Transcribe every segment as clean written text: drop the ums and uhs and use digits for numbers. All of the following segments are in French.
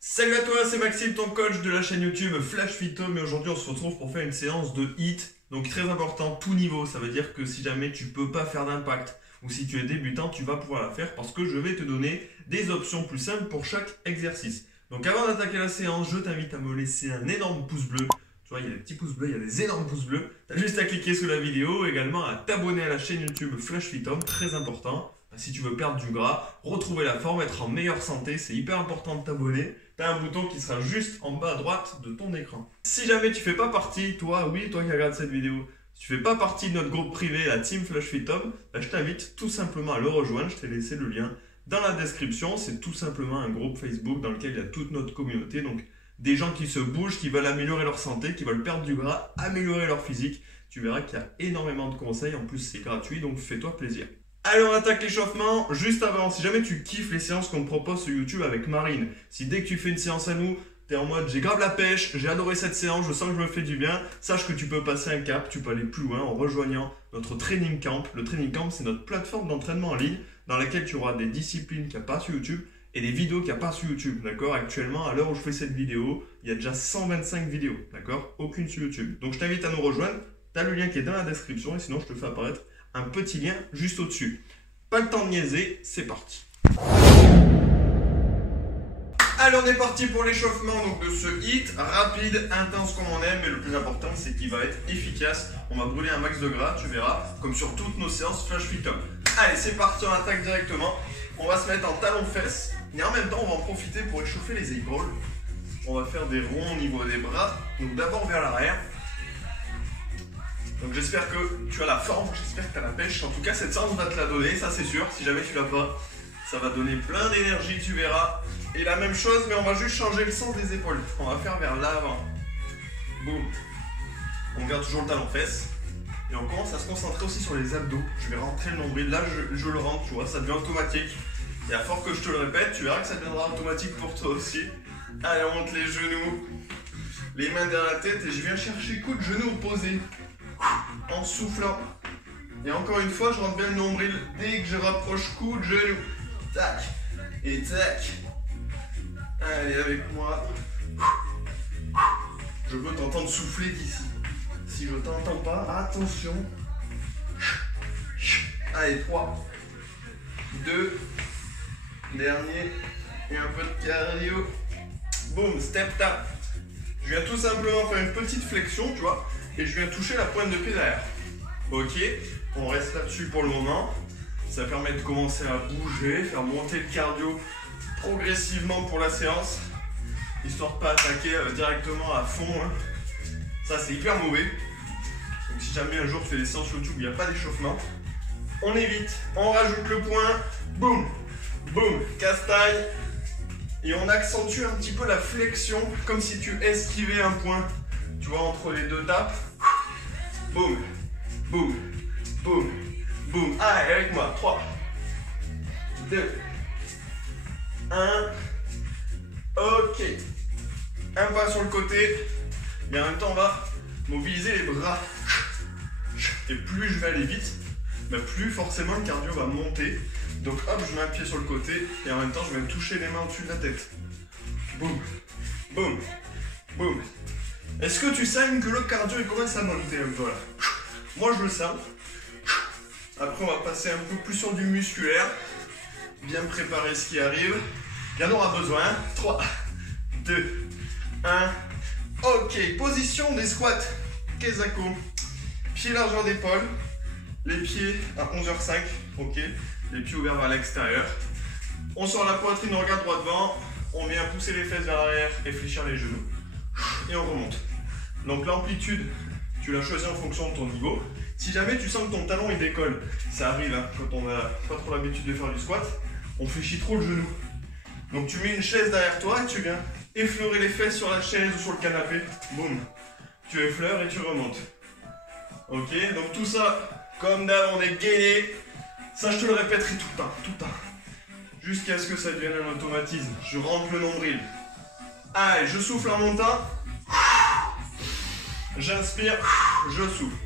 Salut à toi, c'est Maxime, ton coach de la chaîne YouTube Flash Phyto, mais aujourd'hui on se retrouve pour faire une séance de HIIT. Donc très important, tout niveau, ça veut dire que si jamais tu peux pas faire d'impact ou si tu es débutant, tu vas pouvoir la faire parce que je vais te donner des options plus simples pour chaque exercice. Donc avant d'attaquer la séance, je t'invite à me laisser un énorme pouce bleu. Tu vois, il y a des petits pouces bleus, il y a des énormes pouces bleus. Tu as juste à cliquer sous la vidéo, également à t'abonner à la chaîne YouTube Flash Phyto, très important. Si tu veux perdre du gras, retrouver la forme, être en meilleure santé, c'est hyper important de t'abonner. Tu as un bouton qui sera juste en bas à droite de ton écran. Si jamais tu fais pas partie, toi qui regardes cette vidéo, si tu fais pas partie de notre groupe privé, la Team Flash Phyto, je t'invite tout simplement à le rejoindre. Je t'ai laissé le lien dans la description. C'est tout simplement un groupe Facebook dans lequel il y a toute notre communauté. Donc des gens qui se bougent, qui veulent améliorer leur santé, qui veulent perdre du gras, améliorer leur physique. Tu verras qu'il y a énormément de conseils. En plus, c'est gratuit, donc fais-toi plaisir. Allez, on attaque l'échauffement. Juste avant, si jamais tu kiffes les séances qu'on te propose sur YouTube avec Marine, si dès que tu fais une séance à nous, tu es en mode j'ai grave la pêche, j'ai adoré cette séance, je sens que je me fais du bien, sache que tu peux passer un cap, tu peux aller plus loin en rejoignant notre Training Camp. Le Training Camp, c'est notre plateforme d'entraînement en ligne dans laquelle tu auras des disciplines qu'il n'y a pas sur YouTube et des vidéos qu'il n'y a pas sur YouTube. D'accord? Actuellement, à l'heure où je fais cette vidéo, il y a déjà 125 vidéos. D'accord? Aucune sur YouTube. Donc je t'invite à nous rejoindre. Tu as le lien qui est dans la description et sinon je te fais apparaître un petit lien juste au-dessus. Pas le temps de niaiser, c'est parti. Allez, on est parti pour l'échauffement donc de ce HIIT, rapide, intense comme on aime, mais le plus important c'est qu'il va être efficace. On va brûler un max de gras, tu verras, comme sur toutes nos séances Flash Phyto. Allez, c'est parti, on attaque directement. On va se mettre en talons-fesses, et en même temps on va en profiter pour échauffer les épaules. On va faire des ronds au niveau des bras, donc d'abord vers l'arrière. Donc j'espère que tu as la forme, j'espère que tu as la pêche. En tout cas, cette séance va te la donner, ça c'est sûr. Si jamais tu l'as pas, ça va donner plein d'énergie, tu verras. Et la même chose, mais on va juste changer le sens des épaules. On va faire vers l'avant. Boum. On garde toujours le talon-fesse. Et on commence à se concentrer aussi sur les abdos. Je vais rentrer le nombril. Là, je le rentre, tu vois, ça devient automatique. Et à force que je te le répète, tu verras que ça deviendra automatique pour toi aussi. Allez, on monte les genoux. Les mains derrière la tête et je viens chercher coup de genou opposé. En soufflant. Et encore une fois, je rentre bien le nombril dès que je rapproche coup de genou. Tac. Et tac. Allez, avec moi. Je peux t'entendre souffler d'ici. Si je t'entends pas, attention. Allez, 3, 2, dernier. Et un peu de cardio. Boum, step tap. Je viens tout simplement faire une petite flexion, tu vois. Et je viens toucher la pointe de pied derrière. Ok, on reste là-dessus pour le moment. Ça permet de commencer à bouger, faire monter le cardio progressivement pour la séance. Histoire de ne pas attaquer directement à fond. Hein. Ça, c'est hyper mauvais. Donc si jamais un jour tu fais des séances YouTube où il n'y a pas d'échauffement, on évite, on rajoute le point. Boum, boum, castagne. Et on accentue un petit peu la flexion, comme si tu esquivais un point. Tu vois, entre les deux tapes. Boum, boum, boum, boum. Allez, avec moi. 3, 2, 1. Ok. Un pas sur le côté. Et en même temps, on va mobiliser les bras. Et plus je vais aller vite, plus forcément le cardio va monter. Donc hop, je mets un pied sur le côté. Et en même temps, je vais toucher les mains au-dessus de la tête. Boum, boum, boum. Est-ce que tu sens que le cardio il commence à monter un peu là? Moi je le sens. Après on va passer un peu plus sur du musculaire. Bien préparer ce qui arrive. Il y en aura besoin. 3, 2, 1. Ok, position des squats. Kezako. Pied largeur d'épaule. Les pieds à 11h05. Ok. Les pieds ouverts vers l'extérieur. On sort la poitrine, on regarde droit devant. On vient pousser les fesses vers l'arrière et fléchir les genoux. Et on remonte. Donc l'amplitude, tu l'as choisi en fonction de ton niveau. Si jamais tu sens que ton talon il décolle, ça arrive hein, quand on n'a pas trop l'habitude de faire du squat, on fléchit trop le genou. Donc tu mets une chaise derrière toi et tu viens effleurer les fesses sur la chaise ou sur le canapé. Boum. Tu effleures et tu remontes. Ok, donc tout ça, comme d'hab, on est gainé. Ça, je te le répéterai tout le temps, tout le temps. Jusqu'à ce que ça devienne un automatisme. Je rentre le nombril. Allez, je souffle en montant. J'inspire, je souffle.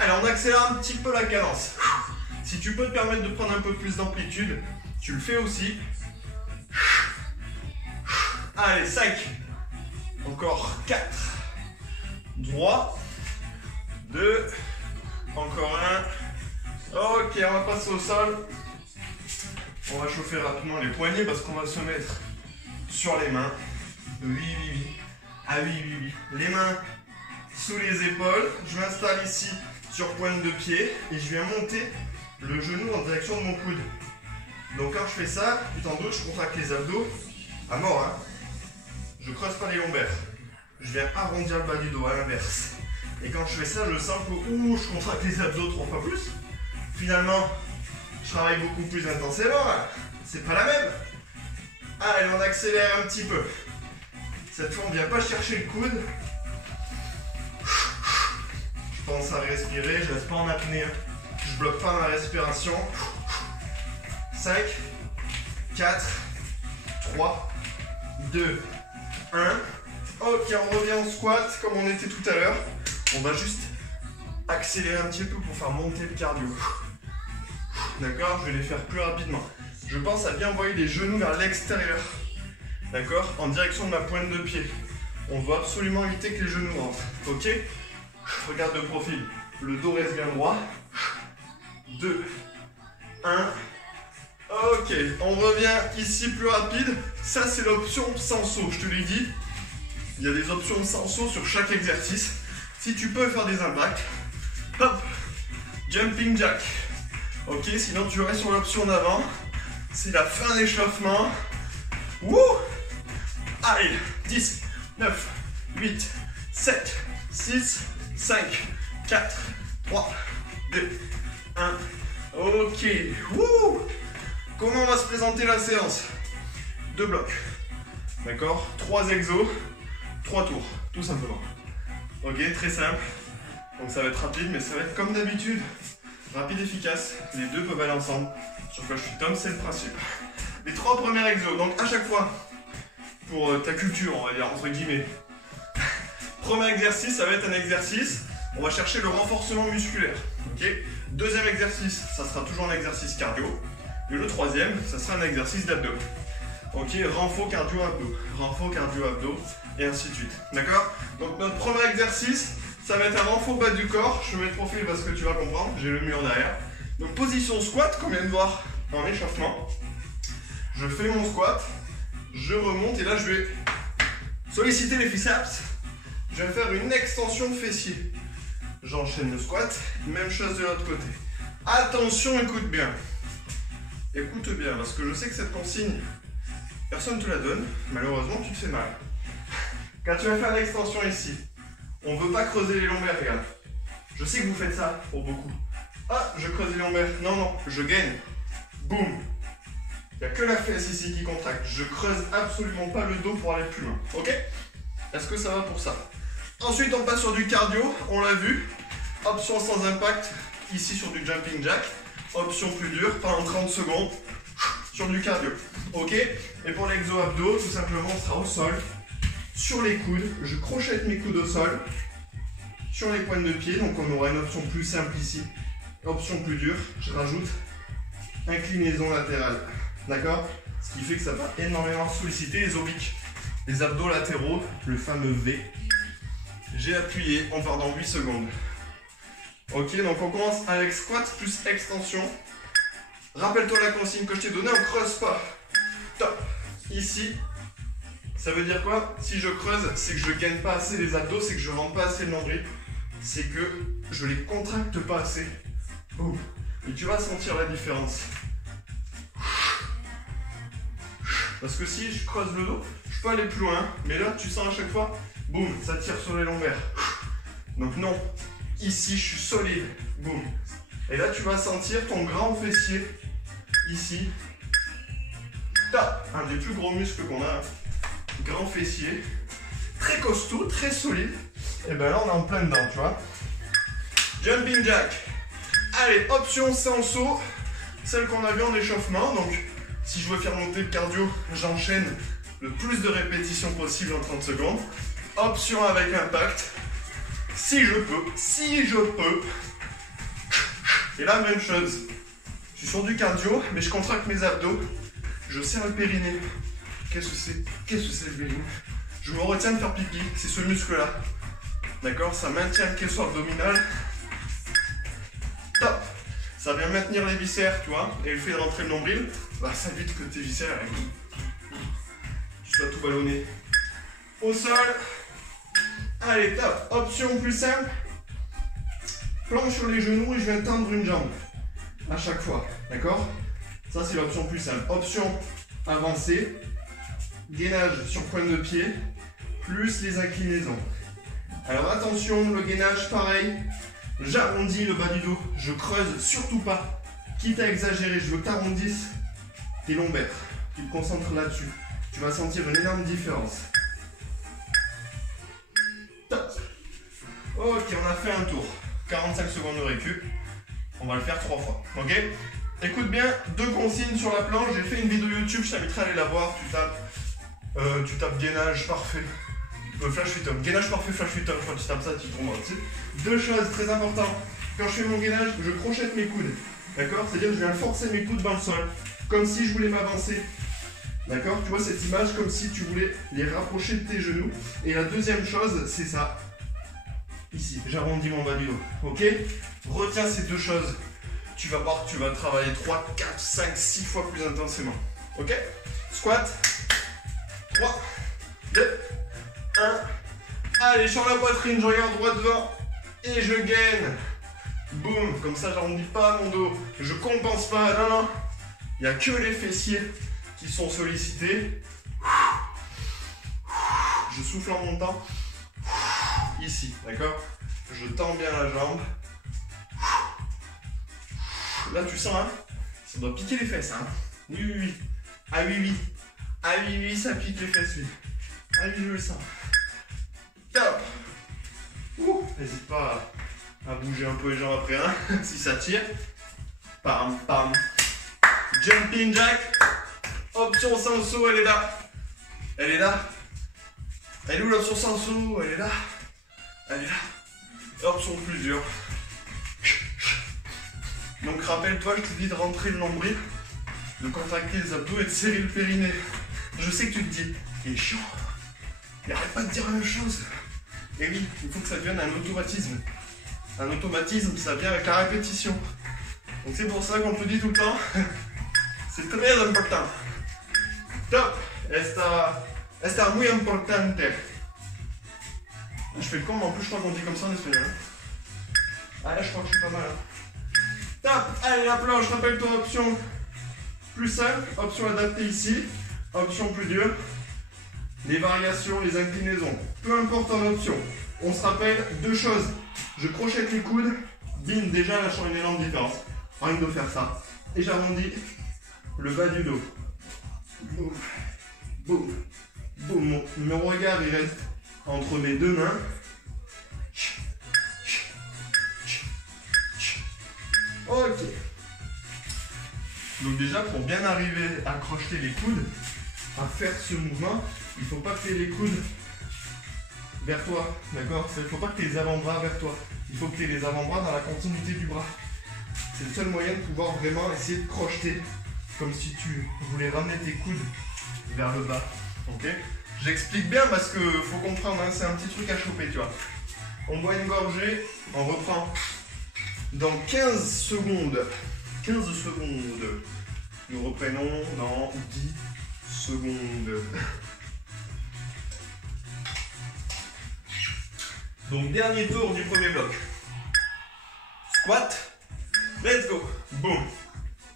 Allez, on accélère un petit peu la cadence. Si tu peux te permettre de prendre un peu plus d'amplitude, tu le fais aussi. Allez, 5. Encore 4. 3. 2. Encore 1. Ok, on va passer au sol. On va chauffer rapidement les poignets parce qu'on va se mettre sur les mains. Oui, oui, oui. Ah oui, oui, oui. Les mains sous les épaules. Je m'installe ici sur pointe de pied et je viens monter le genou en direction de mon coude. Donc quand je fais ça, tout en doute, je contracte les abdos à mort. Hein. Je creuse pas les lombaires. Je viens arrondir le bas du dos à l'inverse. Et quand je fais ça, je sens que je contracte les abdos 3 fois plus. Finalement, je travaille beaucoup plus intensément. Hein. C'est pas la même. Allez, on accélère un petit peu. Cette fois, on ne vient pas chercher le coude. Je pense à respirer, je reste pas en apnée. Hein. Je bloque pas ma respiration. 5, 4, 3, 2, 1. Ok, on revient en squat comme on était tout à l'heure. On va juste accélérer un petit peu pour faire monter le cardio. D'accord? Je vais les faire plus rapidement. Je pense à bien envoyer les genoux vers l'extérieur. D'accord? En direction de ma pointe de pied. On doit absolument éviter que les genoux rentrent. Ok? Regarde de profil. Le dos reste bien droit. 2, 1. Ok, on revient ici plus rapide. Ça, c'est l'option sans saut. Je te l'ai dit. Il y a des options sans saut sur chaque exercice. Si tu peux faire des impacts. Hop. Jumping jack. Ok, sinon tu restes sur l'option d'avant. C'est la fin d'échauffement. Wouh! Allez, 10, 9, 8, 7, 6, 5, 4, 3, 2, 1. Ok. Wouh! Comment va se présenter la séance? 2 blocs. D'accord? 3 exos, 3 tours, tout simplement. Ok, très simple. Donc ça va être rapide, mais ça va être comme d'habitude. Rapide, efficace. Les deux peuvent aller ensemble. Sur quoi je suis Tom, c'est le principe. Les 3 premiers exos. Donc à chaque fois, pour ta culture, on va dire, entre guillemets. Premier exercice, ça va être un exercice. On va chercher le renforcement musculaire. Ok. Deuxième exercice, ça sera toujours un exercice cardio. Et le troisième, ça sera un exercice d'abdos. Ok, renfo, cardio, abdos. Renfo, cardio, abdos. Et ainsi de suite. D'accord? Donc notre premier exercice, ça va être un renfo bas du corps. Je te mets de profil parce que tu vas comprendre. J'ai le mur derrière. Donc position squat, qu'on vient de voir en échauffement. Je fais mon squat. Je remonte et là je vais solliciter les biceps. Je vais faire une extension fessier. J'enchaîne le squat. Même chose de l'autre côté. Attention, écoute bien. Écoute bien, parce que je sais que cette consigne, personne ne te la donne. Malheureusement, tu te fais mal. Quand tu vas faire l'extension ici, on ne veut pas creuser les lombaires, regarde. Je sais que vous faites ça pour beaucoup. Ah, je creuse les lombaires. Non, non, je gaine. Boum. Il n'y a que la fesse ici qui contracte. Je creuse absolument pas le dos pour aller plus loin. Ok? Est-ce que ça va pour ça? Ensuite, on passe sur du cardio. On l'a vu. Option sans impact, ici sur du jumping jack. Option plus dure, pendant 30 secondes, sur du cardio. Ok? Et pour l'exo abdos, tout simplement, on sera au sol, sur les coudes. Je crochette mes coudes au sol, sur les pointes de pied. Donc, on aura une option plus simple ici. Option plus dure, je rajoute inclinaison latérale. D'accord? Ce qui fait que ça va énormément solliciter les obliques, les abdos latéraux, le fameux V. J'ai appuyé, on part dans 8 secondes. Ok, donc on commence avec squat plus extension. Rappelle-toi la consigne que je t'ai donnée, on creuse pas. Top. Ici, ça veut dire quoi? Si je creuse, c'est que je gagne pas assez les abdos, c'est que je rentre pas assez le nombril, c'est que je les contracte pas assez. Boum. Et tu vas sentir la différence. Parce que si je creuse le dos, je peux aller plus loin, mais là tu sens à chaque fois, boum, ça tire sur les lombaires. Donc non. Ici, je suis solide. Boum. Et là, tu vas sentir ton grand fessier. Ici. Top. Un des plus gros muscles qu'on a. Grand fessier. Très costaud, très solide. Et bien là, on est en plein dedans, tu vois. Jumping jack. Allez, option sans saut. Celle qu'on a vue en échauffement. Donc, si je veux faire monter le cardio, j'enchaîne le plus de répétitions possible en 30 secondes. Option avec impact. Si je peux. Et là, même chose. Je suis sur du cardio, mais je contracte mes abdos. Je serre le périnée. Qu'est-ce que c'est? Qu'est-ce que c'est le vélo? Je me retiens de faire pipi, c'est ce muscle-là. D'accord? Ça maintient le caisson abdominal. Top! Ça vient maintenir les viscères, tu vois, et le fait de rentrer le nombril, bah, ça évite que tes viscères, tu sois tout ballonné. Au sol. Allez, top! Option plus simple. Planche sur les genoux et je viens tendre une jambe. À chaque fois, d'accord? Ça, c'est l'option plus simple. Option avancée. Gainage sur pointe de pied, plus les inclinaisons. Alors attention, le gainage pareil, j'arrondis le bas du dos, je creuse surtout pas. Quitte à exagérer, je veux que tu arrondisses tes lombaires. Tu te concentres là-dessus. Tu vas sentir une énorme différence. Top. Ok, on a fait un tour. 45 secondes de récup. On va le faire 3 fois. Ok? Écoute bien, 2 consignes sur la planche. J'ai fait une vidéo YouTube, je t'inviterai à aller la voir. Tu tapes gainage parfait, flash fit up, gainage parfait, flash fit up, je crois que tu tapes ça, tu tombes dessus. 2 choses très importantes, quand je fais mon gainage, je crochette mes coudes, d'accord? C'est-à-dire que je viens forcer mes coudes dans le sol, comme si je voulais m'avancer, d'accord? Tu vois cette image comme si tu voulais les rapprocher de tes genoux. Et la deuxième chose, c'est ça, ici, j'arrondis mon bas du dos, ok? Retiens ces 2 choses, tu vas voir que tu vas travailler 3, 4, 5, 6 fois plus intensément, ok? Squat. 3, 2, 1. Allez, sur la poitrine, je regarde droit devant et je gaine. Boum, comme ça, j'arrondis pas mon dos. Je compense pas, non, non. Il n'y a que les fessiers qui sont sollicités. Je souffle en montant. Ici, d'accord? Je tends bien la jambe. Là, tu sens, hein? Ça doit piquer les fesses, hein? Oui, oui, oui. Ah oui, oui. Ah oui, oui, ça pique les fesses, oui. Ah oui, je le sens. Top. N'hésite pas à bouger un peu les jambes après, hein, si ça tire. Pam, pam. Jumping jack. Option sans saut, elle est là. Elle est là. Elle est où l'option sans saut? Elle est là. Elle est là. Option plus dure. Donc rappelle-toi, je te dis de rentrer le nombril, de contracter les abdos et de serrer le périnée. Je sais que tu te dis, il est chiant, il arrête pas de dire la même chose. Et oui, il faut que ça devienne un automatisme. Un automatisme, ça vient avec la répétition. Donc c'est pour ça qu'on te le dit tout le temps. C'est très important. Top. Está muy importante. Je fais le con, mais en plus je crois qu'on dit comme ça en espagnol. Ah là je crois que je suis pas mal. Top. Allez la planche, rappelle-toi option plus simple, option adaptée ici. Option plus dure, les variations, les inclinaisons, peu importe en option. On se rappelle 2 choses. Je crochette les coudes, bim, déjà là je sens une énorme différence. Rien que de faire ça. Et j'arrondis le bas du dos. Boum, boum, boum. Mon regard il reste entre mes 2 mains. Ok. Donc déjà pour bien arriver à crocheter les coudes, à faire ce mouvement, il ne faut pas que tu aies les coudes vers toi, d'accord? Il ne faut pas que tu aies les avant-bras vers toi. Il faut que tu aies les avant-bras dans la continuité du bras. C'est le seul moyen de pouvoir vraiment essayer de crocheter, comme si tu voulais ramener tes coudes vers le bas. Ok? J'explique bien parce qu'il faut comprendre, hein, c'est un petit truc à choper, tu vois. On boit une gorgée, on reprend dans 15 secondes. 15 secondes. Nous reprenons dans 10 secondes. Donc dernier tour du premier bloc. Squat. Let's go. Boum.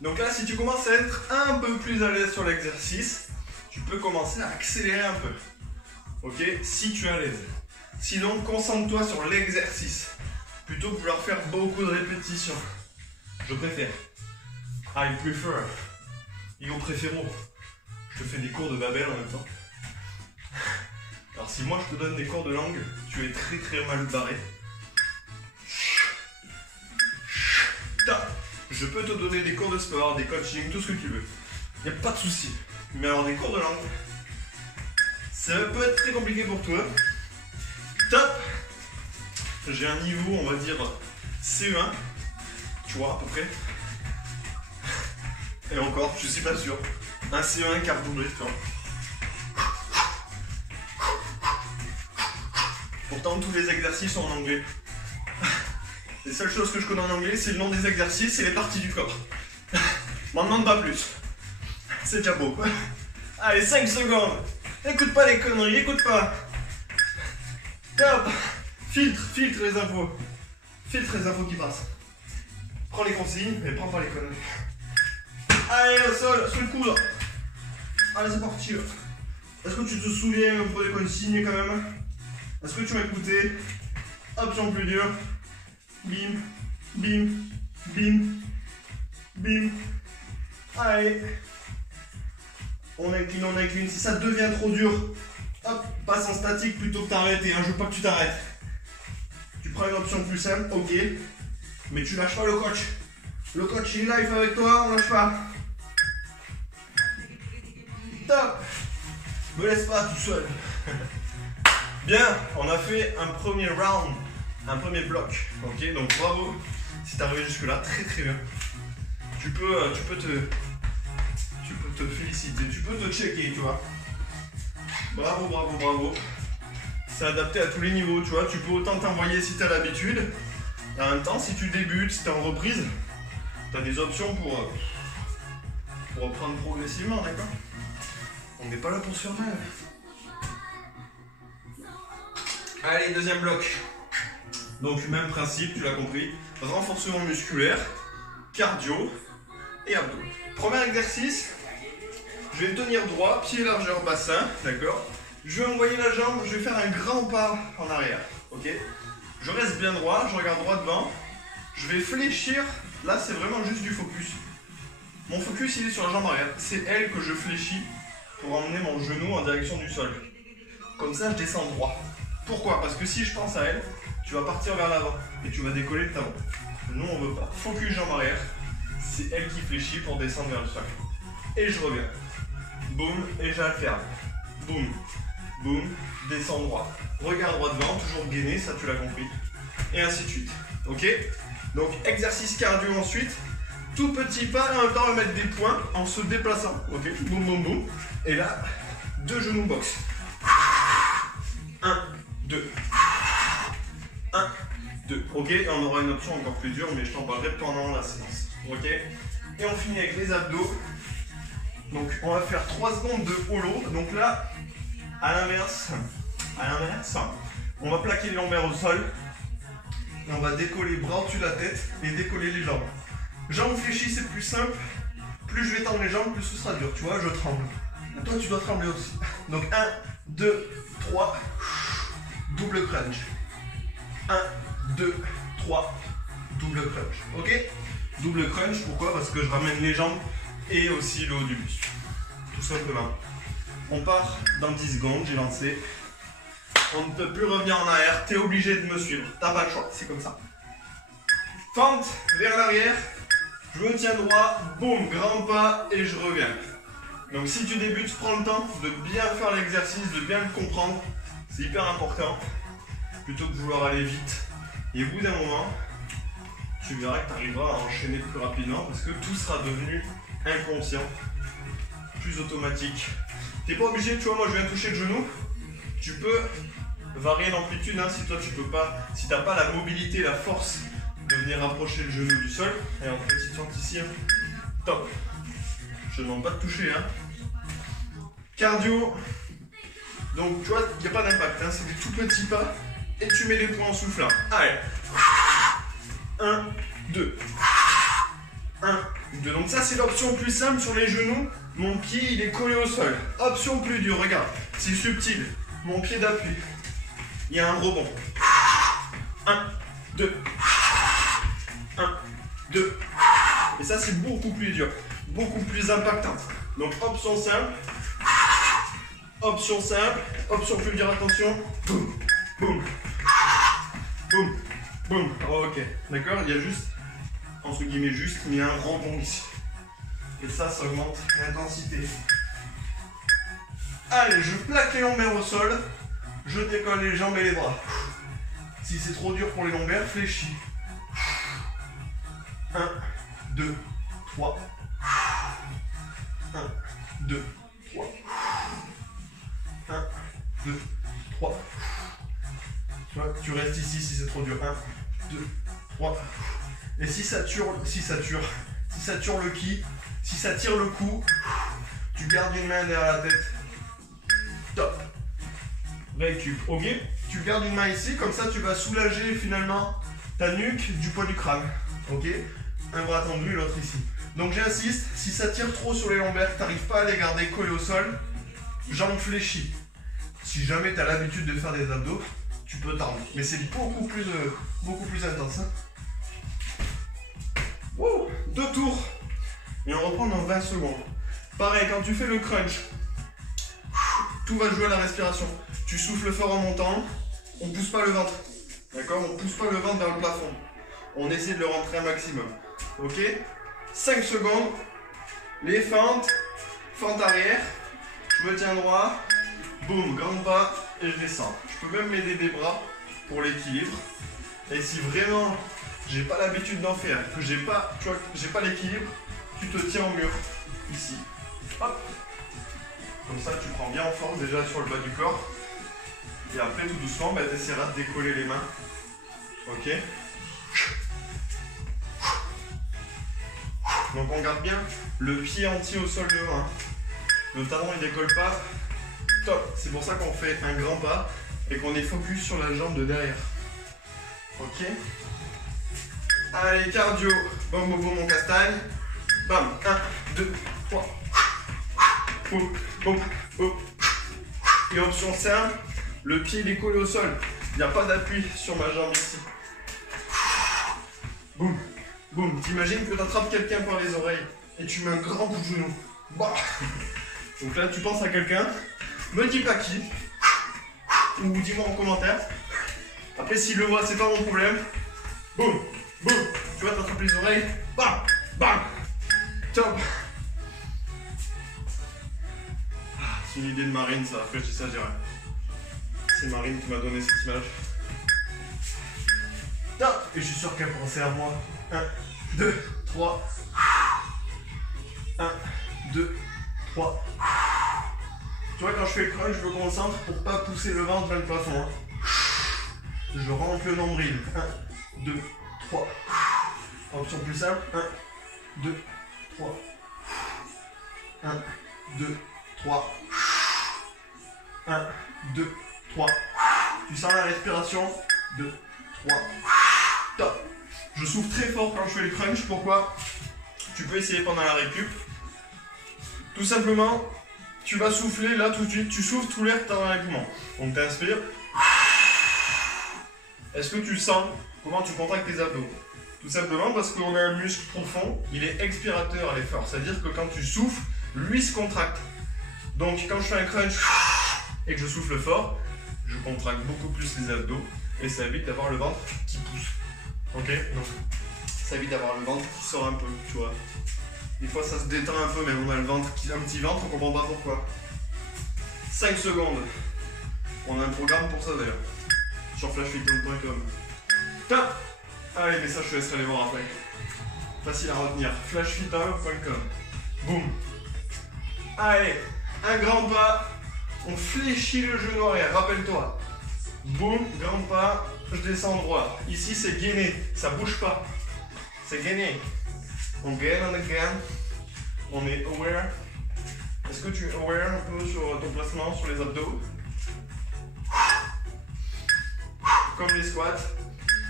Donc là, si tu commences à être un peu plus à l'aise sur l'exercice, tu peux commencer à accélérer un peu. Ok? Si tu es à l'aise. Sinon, concentre-toi sur l'exercice. Plutôt que vouloir faire beaucoup de répétitions. Je préfère. I prefer. Io préféro. Je te fais des cours de Babel en même temps. Alors si moi je te donne des cours de langue, tu es très très mal barré. Je peux te donner des cours de sport, des coachings, tout ce que tu veux. Il n'y a pas de souci. Mais alors des cours de langue, ça peut être très compliqué pour toi. Top. J'ai un niveau, on va dire, CE1. Tu vois, à peu près. Et encore, je suis pas sûr. Un CE1 quart doublé, tu vois. Pourtant, tous les exercices sont en anglais. Les seules choses que je connais en anglais, c'est le nom des exercices et les parties du corps. M'en demande pas plus. C'est déjà beau. Allez, 5 secondes. Écoute pas les conneries, écoute pas. Top. Filtre les infos. Filtre les infos qui passent. Prends les consignes, mais prends pas les conneries. Allez, au sol, sous le coude. Allez, c'est parti. Est-ce que tu te souviens un peu des consignes quand même? Est-ce que tu m'as écouté? Option plus dure. Bim, bim, bim, bim. Allez. On incline. Si ça devient trop dur, hop, passe en statique plutôt que t'arrêter. Hein. Je veux pas que tu t'arrêtes. Tu prends une option plus simple, ok. Mais tu lâches pas le coach. Le coach il est là, il fait avec toi, on lâche pas. Top. Me laisse pas tout seul. Bien, on a fait un premier round, un premier bloc. Ok, donc bravo. Si t'es arrivé jusque là, très très bien. Tu peux te féliciter, tu peux te checker, tu vois. Bravo. C'est adapté à tous les niveaux, tu vois. Tu peux autant t'envoyer si t'as l'habitude. Et en même temps, si tu débutes, si t'es en reprise, t'as des options pour reprendre progressivement, d'accord? On n'est pas là pour se faire mal. Allez, deuxième bloc. Donc, même principe, tu l'as compris. Renforcement musculaire, cardio et abdos. Premier exercice. Je vais me tenir droit, pied largeur bassin, d'accord? Je vais envoyer la jambe, je vais faire un grand pas en arrière, ok? Je reste bien droit, je regarde droit devant. Je vais fléchir, là c'est vraiment juste du focus. Mon focus il est sur la jambe arrière, c'est elle que je fléchis pour emmener mon genou en direction du sol. Comme ça je descends droit. Pourquoi? Parce que si je pense à elle, tu vas partir vers l'avant et tu vas décoller de ta main. Nous on veut pas. Focus jambe arrière, c'est elle qui fléchit pour descendre vers le sol. Et je reviens. Boum, et j'alterne. Boum, boum, descends droit. Regarde droit devant, toujours gainé, ça tu l'as compris. Et ainsi de suite. Ok? Donc exercice cardio ensuite. Tout petit pas, en même temps on va mettre des points en se déplaçant. Ok? Boum, boum, boum. Et là, 2 genoux box. 1, 2. 1, 2. Ok? Et on aura une option encore plus dure, mais je t'en parlerai pendant la séance. Ok? Et on finit avec les abdos. Donc on va faire 3 secondes de holo. Donc là, à l'inverse, on va plaquer les lombaires au sol. Et on va décoller les bras au-dessus de la tête et décoller les jambes. Jambes fléchies, c'est plus simple. Plus je vais tendre les jambes, plus ce sera dur. Tu vois, je tremble. Toi, tu dois trembler aussi. Donc 1, 2, 3. Double crunch. 1, 2, 3. Double crunch. Ok? Double crunch, pourquoi? Parce que je ramène les jambes et aussi le haut du buste. Tout simplement. On part dans 10 secondes, j'ai lancé. On ne peut plus revenir en arrière, t'es obligé de me suivre. T'as pas le choix, c'est comme ça. Fente vers l'arrière, je me tiens droit, boum, grand pas et je reviens. Donc si tu débutes, prends le temps de bien faire l'exercice, de bien le comprendre. C'est hyper important. Plutôt que de vouloir aller vite. Et au bout d'un moment, tu verras que tu arriveras à enchaîner plus rapidement parce que tout sera devenu inconscient, plus automatique. T'es pas obligé, tu vois, moi je viens toucher le genou. Tu peux varier l'amplitude hein, si toi tu peux pas, si t'as pas la mobilité, la force de venir rapprocher le genou du sol. Et en petite fente ici, hein. Top. Je ne demande pas de toucher. Hein. Cardio. Donc tu vois, il n'y a pas d'impact, hein, c'est des tout petits pas. Et tu mets les points en soufflant. Allez. 1, 2. 1, 2. Donc ça c'est l'option plus simple sur les genoux. Mon pied il est collé au sol. Option plus dure, regarde. C'est subtil. Mon pied d'appui. Il y a un rebond. 1, 2. 1, 2. Et ça c'est beaucoup plus dur. Beaucoup plus impactant. Donc option simple. Option simple. Option plus dure, attention. Boum. Boum. Boum. Boum. Oh, ok. D'accord, il y a juste, entre guillemets juste, mais il y a un rebond ici. Et ça augmente l'intensité. Allez, je plaque les lombaires au sol. Je décolle les jambes et les bras. Si c'est trop dur pour les lombaires, fléchis. 1, 2, 3. 1, 2, 3. 1, 2, 3. Tu vois, tu restes ici si c'est trop dur. 1, 2, 3. Et si ça tire le ki, si ça tire le cou, tu gardes une main derrière la tête. Top. Récup, ok? Tu gardes une main ici, comme ça tu vas soulager finalement ta nuque du poids du crâne. Ok? Un bras tendu, l'autre ici. Donc j'insiste, si ça tire trop sur les lombaires, que tu n'arrives pas à les garder collés au sol, jambes fléchies. Si jamais tu as l'habitude de faire des abdos, tu peux tendre. Mais c'est beaucoup plus intense. Hein. Wow, 2 tours. Et on reprend dans 20 secondes. Pareil, quand tu fais le crunch, tout va jouer à la respiration. Tu souffles fort en montant, on ne pousse pas le ventre. D'accord? On ne pousse pas le ventre vers le plafond. On essaie de le rentrer un maximum. Ok? 5 secondes. Les fentes. Fente arrière. Je me tiens droit. Boum, grand pas. Et je descends. Je peux même m'aider des bras pour l'équilibre. Et si vraiment j'ai pas l'habitude d'en faire, que j'ai pas l'équilibre, tu te tiens au mur. Ici. Hop. Comme ça, tu prends bien en force déjà sur le bas du corps. Et après, tout doucement, bah, tu essaieras de décoller les mains. Ok? Donc on garde bien le pied entier au sol devant. Hein. Le talon il décolle pas. Top. C'est pour ça qu'on fait un grand pas et qu'on est focus sur la jambe de derrière. Ok? Allez, cardio. Bam, bam, bam, mon castagne. Bam. 1, 2, 3. Boum, boum, boum. Et option simple, le pied il est collé au sol. Il n'y a pas d'appui sur ma jambe ici. Boum, boum. T'imagines que tu attrapes quelqu'un par les oreilles et tu mets un grand coup de genou. Bah. Donc là, tu penses à quelqu'un. Me dis pas qui. Ou dis-moi en commentaire. Après, s'il le voit, c'est pas mon problème. Boum, boum. Tu vois, t'attrapes les oreilles. Bam, bam. Top. C'est une idée de Marine, ça. Après, je dis ça, je dirais. C'est Marine qui m'a donné cette image. Top. Et je suis sûr qu'elle pensait à moi. 1, 2, 3. 1, 2, 3. Tu vois, quand je fais le crunch, je me concentre pour pas pousser le ventre vers le plafond. Hein. Je rentre le nombril. 1, 2, 3. Option plus simple. 1, 2, 3. 1, 2, 3. 1, 2, 3. Tu sens la respiration. 2, 3. Top. Je souffle très fort quand je fais le crunch. Pourquoi? Tu peux essayer pendant la récup. Tout simplement, tu vas souffler là tout de suite. Tu souffles tout l'air que tu as dans les poumons. Donc tu inspires. Est-ce que tu sens comment tu contractes tes abdos? Tout simplement parce qu'on a un muscle profond, il est expirateur à l'effort. C'est-à-dire que quand tu souffles, lui se contracte. Donc quand je fais un crunch et que je souffle fort, je contracte beaucoup plus les abdos et ça évite d'avoir le ventre qui pousse. Ok? Donc ça évite d'avoir le ventre qui sort un peu, tu vois. Des fois ça se détend un peu, mais on a le ventre qui a un petit ventre, on comprend pas pourquoi. 5 secondes. On a un programme pour ça d'ailleurs. Sur flashfitone.com. Top. Allez, mais ça je te laisserai les voir après. Facile à retenir. flashfitone.com. Boum. Allez, un grand pas. On fléchit le genou arrière, rappelle-toi. Boum, grand pas. Je descends droit. Ici c'est gainé, ça bouge pas. C'est gainé. On gain and again. On est aware. Est-ce que tu es aware un peu sur ton placement, sur les abdos? Comme les squats.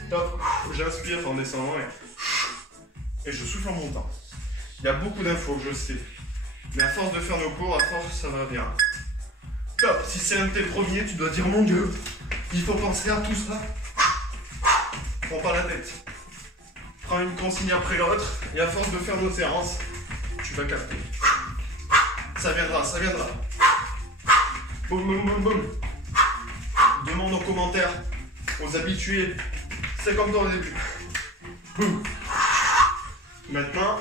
Top. J'inspire en descendant et je souffle en montant. Il y a beaucoup d'infos, je sais. Mais à force de faire nos cours, à force, ça va bien. Top. Si c'est un de tes premiers, tu dois dire mon Dieu, il faut penser à tout ça. Prends pas la tête. Prends une consigne après l'autre et à force de faire nos séances, tu vas capter. Ça viendra, ça viendra. Boum, boum, boum, boum. Demande en commentaire aux habitués. C'est comme dans le début. Boum. Maintenant,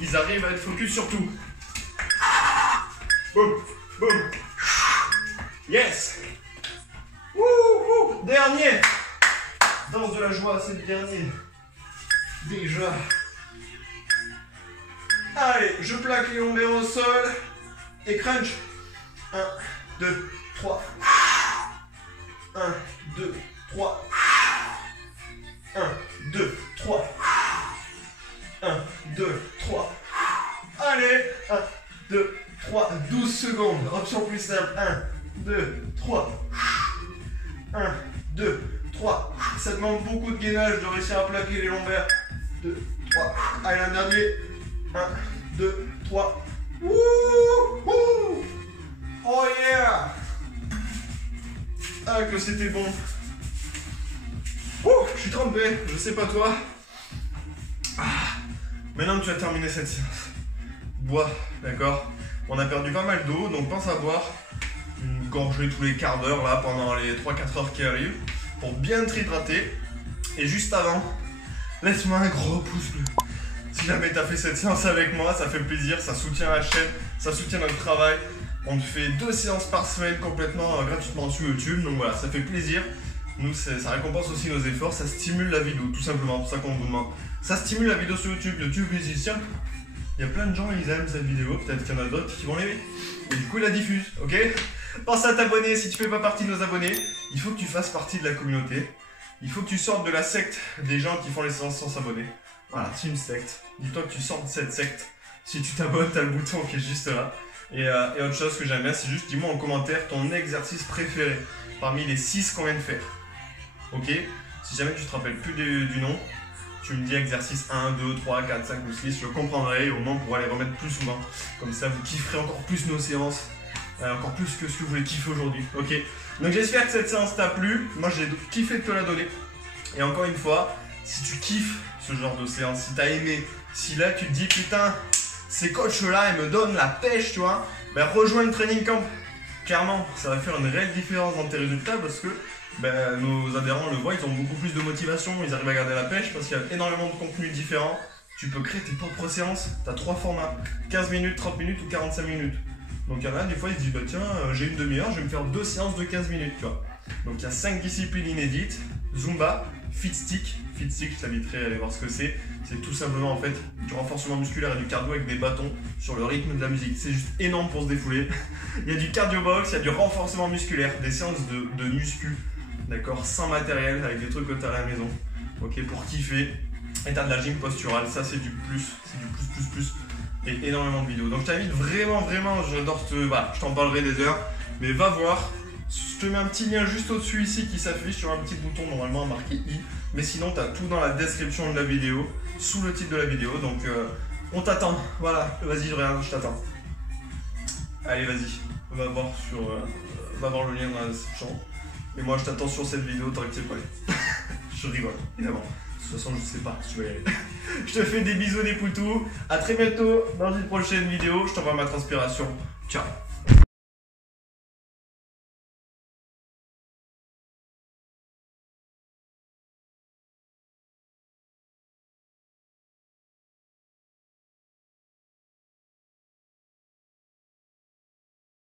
ils arrivent à être focus sur tout. Boum, boum. Yes. Wouh, dernier. Danse de la joie, c'est le dernier. Déjà. Allez, je plaque les lombaires au sol. Et crunch. 1, 2, 3. 1, 2, 3. option plus simple. 1, 2, 3. 1, 2, 3. Ça demande beaucoup de gainage de réussir à plaquer les lombaires. 2, 3. Allez, un dernier. 1, 2, 3. Wouhou! Oh yeah! Ah, que c'était bon. Ouh, je suis trempé, je sais pas toi. Ah, maintenant que tu as terminé cette séance, bois, d'accord? On a perdu pas mal d'eau, donc pense à boire une gorgée tous les quarts d'heure là pendant les 3-4 heures qui arrivent pour bien te hydrater. Et juste avant, laisse-moi un gros pouce bleu. Si jamais tu as fait cette séance avec moi, ça fait plaisir, ça soutient la chaîne, ça soutient notre travail. On te fait 2 séances par semaine complètement gratuitement sur YouTube, donc voilà, ça fait plaisir. Nous, ça récompense aussi nos efforts, ça stimule la vidéo, tout simplement, c'est pour ça qu'on vous demande. Ça stimule la vidéo sur YouTube, YouTube ils disent tiens, il y a plein de gens, ils aiment cette vidéo, peut-être qu'il y en a d'autres qui vont l'aimer. Et du coup, ils la diffusent, ok? Pense à t'abonner, si tu fais pas partie de nos abonnés, il faut que tu fasses partie de la communauté. Il faut que tu sortes de la secte des gens qui font les séances sans s'abonner. Voilà, c'est une secte. Dis-toi que tu sors de cette secte. Si tu t'abonnes, t'as le bouton qui est juste là. Et autre chose que j'aime bien, c'est juste dis-moi en commentaire ton exercice préféré parmi les 6 qu'on vient de faire. Ok? Si jamais tu te rappelles plus du nom, tu me dis exercice 1, 2, 3, 4, 5 ou 6, je comprendrai et au moins on pourra les remettre plus souvent. Comme ça, vous kifferez encore plus nos séances, encore plus que ce que vous voulez kiffer aujourd'hui. Ok? Donc j'espère que cette séance t'a plu. Moi, j'ai kiffé de te la donner. Et encore une fois, si tu kiffes ce genre de séance, si t'as aimé, si là tu te dis putain, ces coachs-là, ils me donnent la pêche, tu vois, ben rejoins le training camp. Clairement, ça va faire une réelle différence dans tes résultats parce que ben, nos adhérents le voient, ils ont beaucoup plus de motivation, ils arrivent à garder la pêche parce qu'il y a énormément de contenus différents. Tu peux créer tes propres séances, tu as 3 formats, 15 minutes, 30 minutes ou 45 minutes. Donc il y en a, des fois, ils se disent, bah, tiens, j'ai une demi-heure, je vais me faire 2 séances de 15 minutes, tu vois. Donc il y a 5 disciplines inédites, Zumba, Fit Stick, je t'inviterai à aller voir ce que c'est. C'est tout simplement en fait du renforcement musculaire et du cardio avec des bâtons sur le rythme de la musique. C'est juste énorme pour se défouler. Il y a du cardio box, il y a du renforcement musculaire, des séances de muscu, d'accord, sans matériel, avec des trucs que tu as à la maison, ok, pour kiffer. Et tu as de la gym posturale, ça c'est du plus, et énormément de vidéos. Donc je t'invite vraiment, j'adore voilà, je t'en parlerai des heures, mais va voir. Je te mets un petit lien juste au-dessus ici qui s'affiche sur un petit bouton normalement marqué i. Mais sinon, tu as tout dans la description de la vidéo, sous le titre de la vidéo. Donc, on t'attend. Voilà, vas-y, je t'attends. Allez, vas-y. Va voir le lien dans la description. Et moi, je t'attends sur cette vidéo, tant que tu sais pas aller. Je rigole, évidemment. De toute façon, je sais pas si tu vas y aller. Je te fais des bisous, des poutous. À très bientôt dans une prochaine vidéo. Je t'envoie ma transpiration. Ciao.